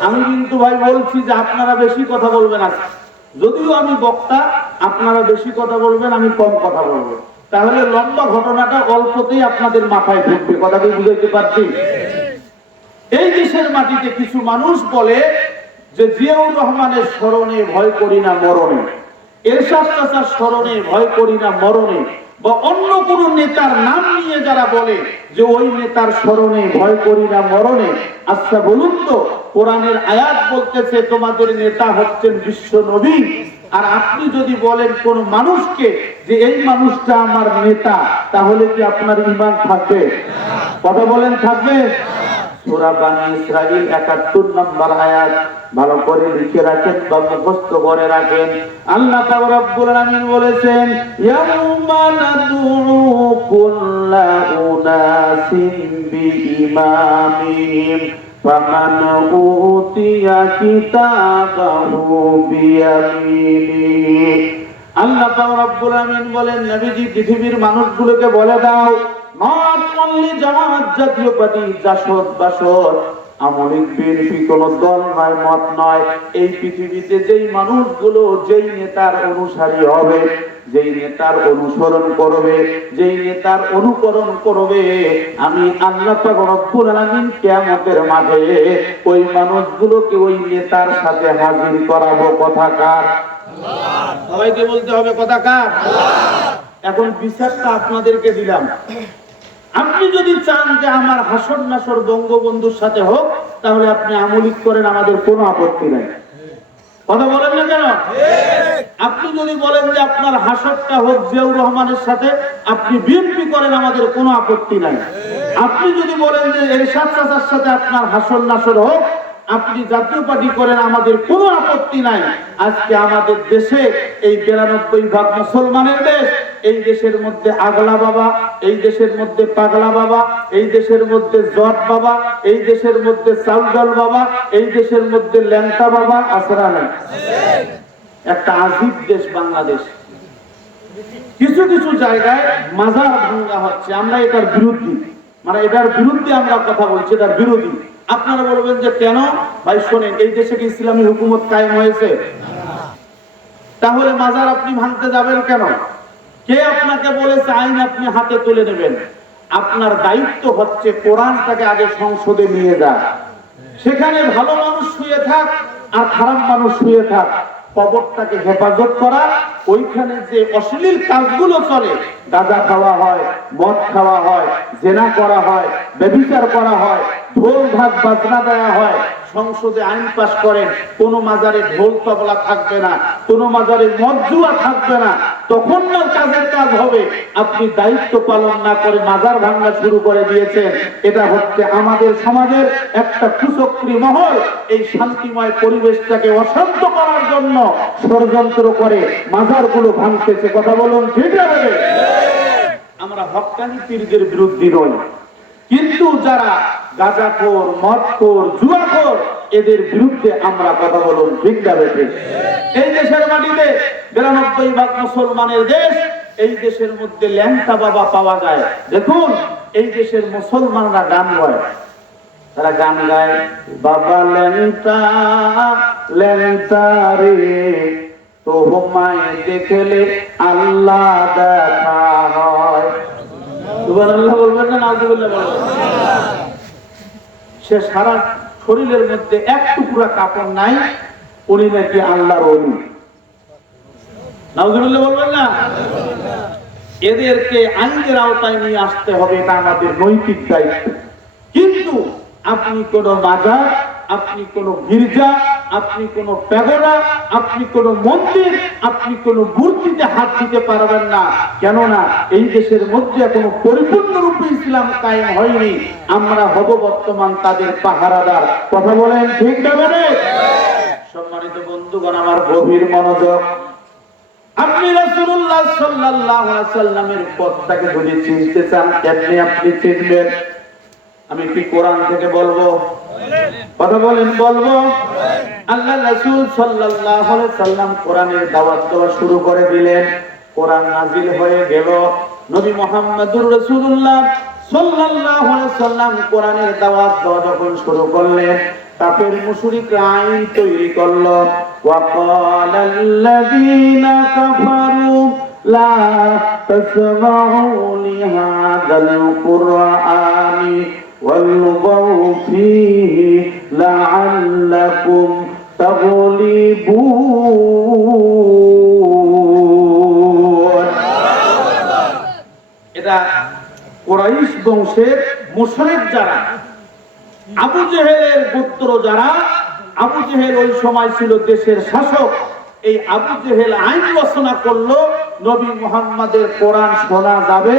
আমি কিন্তু ভাই বলছি যে আপনারা বেশি কথা বলবেন আজকে। যদিও আমি বক্তা, আপনারা বেশি কথা বলবেন, আমি কম কথা বলব। তাহলে লম্বা ঘটনাটা অল্পতেই আপনাদের মাথায় ঢুকবে। কথাটি বুঝাইতে পারছি? এই দেশের মাটিতে কিছু মানুষ বলে যে জিয়াউর রহমানের স্মরণে ভয় করি না মরণে। এরশাদ চাচার স্মরণে ভয় করি না মরণে। বা অন্য কোন নেতার নাম নিয়ে যারা বলে যে ওই নেতার স্মরণে ভয় করি না, মরণে। আচ্ছা বলুন তো, কোরআনের আয়াত বলতেছে, তোমাদের নেতা হচ্ছেন বিশ্ব নবী। আর আপনি যদি বলেন কোন মানুষকে যে, এই মানুষটা আমার নেতা, তাহলে কি আপনার ইমান থাকবে? কথা বলেন, থাকবে? সূরা বানি ইসরাইল 71 নম্বর আয়াত। ভালো করে লিখে রাখেন বা মুখস্থ করে রাখেন। আল্লাহ আল্লাহ রব্বুল আমিন বলেন, নবীজি, পৃথিবীর মানুষগুলোকে বলে দাও নট অনলি জামাত জাতীয় পার্টি জাসদ বাসদ আমলিক বিএনপি কোন দল নয় মত নয়। এই পৃথিবীতে যেই মানুষগুলো যেই নেতার অনুসারী হবে যেই নেতার অনুসরণ করবে যেই নেতার অনুকরণ করবে আমি আল্লাহ রব্বুল আলামিন কিয়ামতের মাঠে ওই মানুষগুলোকে ওই নেতার সাথে হাজির করাবো। কথাকার সবাইকে বলতে হবে কথা কার? এখন বিচারটা আপনাদেরকে দিলাম। আপনি যদি চান যে আমার হাসর নাসর বঙ্গবন্ধুর সাথে হোক, তাহলে আপনি আমলিক করেন, আমাদের কোনো আপত্তি নাই। কথা বলেন না কেন? আপনি যদি বলেন যে আপনার হাসরটা হোক জিয়াউর রহমানের সাথে, আপনি বিএনপি করেন, আমাদের কোনো আপত্তি নাই। আপনি যদি বলেন যে এরশাদ চাচার সাথে আপনার হাসন নাসর হোক আপনি জাতীয় পার্টি করেন, আমাদের কোনো আপত্তি নাই। আজকে আমাদের দেশে এই বিরানব্বই ভাগ মুসলমানের দেশ, এই দেশের মধ্যে আগলা বাবা, এই দেশের মধ্যে পাগলা বাবা, এই দেশের মধ্যে জট বাবা, এই দেশের মধ্যে চাউদল বাবা, এই দেশের মধ্যে ল্যাংটা বাবা আসরা নাই? একটা আজীব দেশ বাংলাদেশ। কিছু কিছু জায়গায় মাজার ভাঙ্গা হচ্ছে, আমরা এটার বিরুদ্ধে মানে এটার বিরুদ্ধে আমরা কথা বলছি, এটার বিরোধী। আপনারা বলবেন যে কেন? ভাই, শোনেন, এই দেশে কি ইসলামী হুকুমত কায়েম হয়েছে? তাহলে মাজার আপনি ভাঙতে যাবেন কেন? কে আপনাকে বলেছে আইন আপনি হাতে তুলে নেবেন? আপনার দায়িত্ব হচ্ছে কোরআনটাকে আগে সংসদে নিয়ে যা সেখানে ভালো মানুষ শুয়ে থাক আর খারাপ মানুষ শুয়ে থাক। কবরটাকে হেফাজত করা, ওইখানে যে অশ্লীল কাজগুলো চলে, গাঁজা খাওয়া হয়, মদ খাওয়া হয়, জেনা করা হয়, ব্যভিচার করা হয় ঢোল ঢাক বাজনা দেওয়া হয়। সংসদে আইন পাশ করেন, কোন মাজারে ঢোল তবলা থাকবে না, কোন মাজারে মজ্জুয়া থাকবে না। তখন না কাজের কাজ হবে। আপনি দায়িত্ব পালন না করে মাজার ভাঙা শুরু করে দিয়েছেন। এটা হচ্ছে আমাদের সমাজের একটা কুচক্রী মহল। এই শান্তিময় পরিবেশটাকে অশান্ত করার জন্য ষড়যন্ত্র করে মাজারগুলো ভাঙতেছে। কথা বলুন, ঠিক আছে আমরা হকানি পীরদের বিরুদ্ধে নই। কিন্তু যারা গাঁজাখোর, মদখোর, জুয়াখোর, এদের বিরুদ্ধে আমরা কথা বলুন, ঠিক যাবে এই দেশের মাটিতে বিরানব্বই ভাগ মুসলমানের দেশ, এই দেশের মধ্যে ল্যাংটা বাবা পাওয়া যায়। দেখুন, এই দেশের মুসলমানরা গান গায়। তারা গান গায়, বাবা ল্যাংটা ল্যাংটা রে তোমায় দেখলে আল্লাহ দেখা হয়। সুবহানাল্লাহ বলবেন না, নাউজুবিল্লাহ বলবেন? সে সারা শরীরের মধ্যে এক টুকরা কাপড় নাই, উনি নাকি আল্লাহর অলি বলবেন না? এদেরকে আইনের আওতায় নিয়ে আসতে হবে, এটা আমাদের নৈতিক দায়িত্ব। কিন্তু আপনি কোন মাজার আপনি কোন গির্জা, আপনি কোন প্যাগোডা, আপনি কোন মন্দির, আপনি কোন মূর্তিতে হাত দিতে পারবেন না। কেননা এই দেশের মধ্যে এখনও পরিপূর্ণরূপে ইসলাম কায়েম হয়নি। আমরা হব বর্তমান তাদের পাহারাদার। কথা বলেন ঠিক না মানে? সম্মানিত বন্ধুগণ, আমার গভীর মনোযোগ। আমি কি কোরআন থেকে বলব? কথা বলেন বলবো আল্লাহ রাসূল সাল্লাল্লাহু আলাইহি সাল্লাম কোরআনের দাওয়াত দেওয়া শুরু করে দিলেন কোরআন নাজিল হয়ে গেল নবী মুহাম্মদুর রাসূলুল্লাহ সাল্লাল্লাহু আলাইহি সাল্লাম কোরআনের দাওয়াত দেওয়া যখন শুরু করলেন কাফের মুশরিকরা আইন তৈরি করলো وقال الذين كفروا لا تسمعوا لهذا القرآن والغوا فيه لعلكم تغلبون এটা কোরাইশ বংশের মুশরিক যারা আবু জেহেলের গোত্র যারা আবু জেহেল ওই সময় ছিল দেশের শাসক এই আবু জেহেল আইন রচনা করলো নবী মুহাম্মাদের কোরআন শোনা যাবে